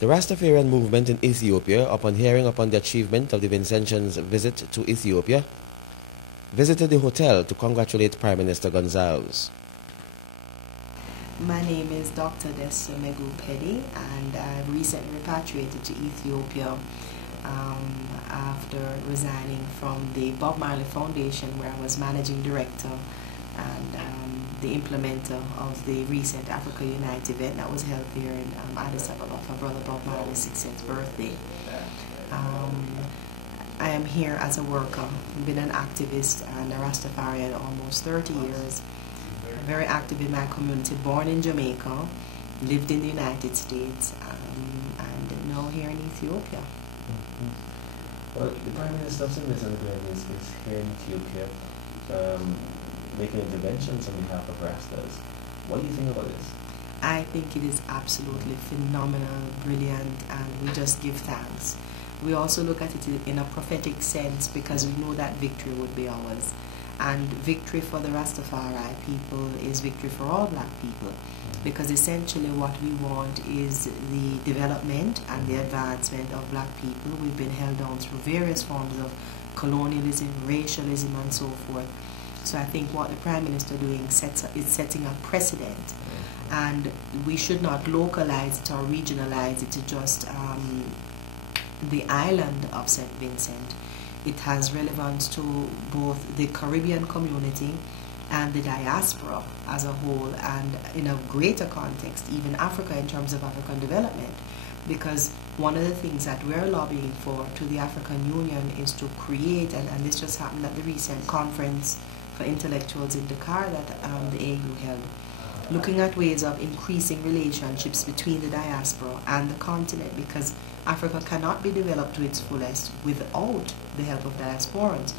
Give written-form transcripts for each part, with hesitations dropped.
The Rastafarian movement in Ethiopia, upon hearing upon the achievement of the Vincentians' visit to Ethiopia, visited the hotel to congratulate Prime Minister Gonsalves. My name is Dr. Desumegu Pedi, and I recently repatriated to Ethiopia after resigning from the Bob Marley Foundation, where I was managing director and the implementer of the recent Africa Unite event that was held here in Addis Ababa for Brother Bob Marley's 60th birthday. I am here as a worker. I've been an activist and a Rastafarian almost 30 years. Very active in my community, born in Jamaica, lived in the United States, and now here in Ethiopia. Well, the Prime Minister of St.Vincent is here in Ethiopia making interventions on behalf of Rastas. What do you think about this? I think it is absolutely phenomenal, brilliant, and we just give thanks. We also look at it in a prophetic sense because we know that victory would be ours. And victory for the Rastafari people is victory for all black people, because essentially what we want is the development and the advancement of black people. We've been held down through various forms of colonialism, racialism, and so forth. So I think what the Prime Minister is setting a precedent, and we should not localize it or regionalize it to just the island of St. Vincent. It has relevance to both the Caribbean community and the diaspora as a whole, and in a greater context, even Africa in terms of African development. Because one of the things that we're lobbying for to the African Union is to create, and this just happened at the recent conference for intellectuals in Dakar that the AU held, looking at ways of increasing relationships between the diaspora and the continent, because Africa cannot be developed to its fullest without the help of diasporans.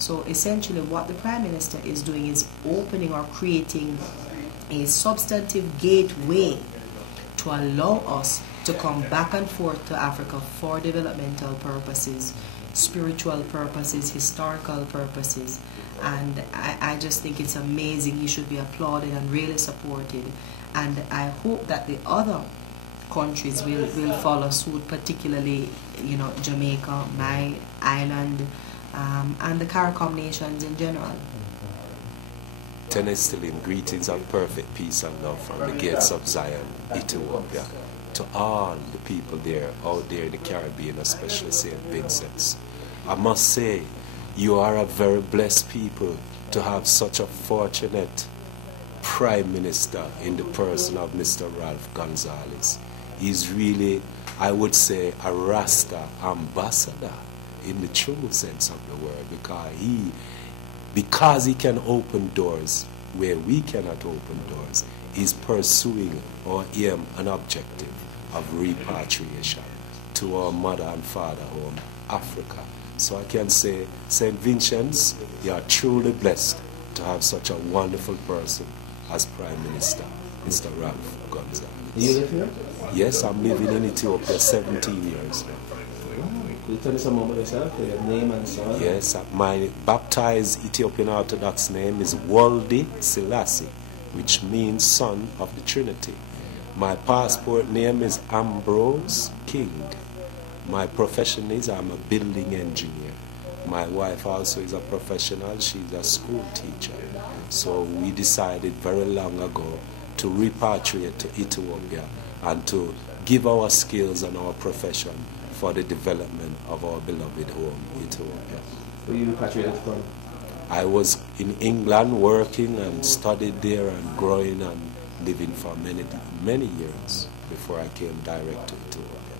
So essentially what the Prime Minister is doing is opening or creating a substantive gateway to allow us to come back and forth to Africa for developmental purposes, spiritual purposes, historical purposes. And I just think it's amazing. He should be applauded and really supported. And I hope that the other countries will follow suit, particularly, you know, Jamaica, my island, and the CARICOM nations in general. Tenestiling greetings of perfect peace and love from the gates of Zion, Ethiopia, to all the people there, out there in the Caribbean, especially St. Vincent's. I must say, you are a very blessed people to have such a fortunate Prime Minister in the person of Mr. Ralph Gonsalves. He's really, I would say, a Rasta ambassador in the true sense of the word, because he can open doors where we cannot open doors. He's pursuing our aim and objective of repatriation to our mother and father home, Africa. So I can say, St. Vincent's, you are truly blessed to have such a wonderful person as Prime Minister, Mr. Ralph Gonsalves. Do you live here? Yes, I'm living in Ethiopia 17 years now. Could you tell us some more about yourself, your name and so on? Yes, my baptized Ethiopian Orthodox name is Waldi Selassie, which means Son of the Trinity. My passport name is Ambrose King. My profession is I'm a building engineer. My wife also is a professional. She's a school teacher. So we decided very long ago to repatriate to Ethiopia and to give our skills and our profession for the development of our beloved home, Ethiopia. Where you repatriated from? I was in England working and studied there and growing and living for many years before I came direct to Ethiopia.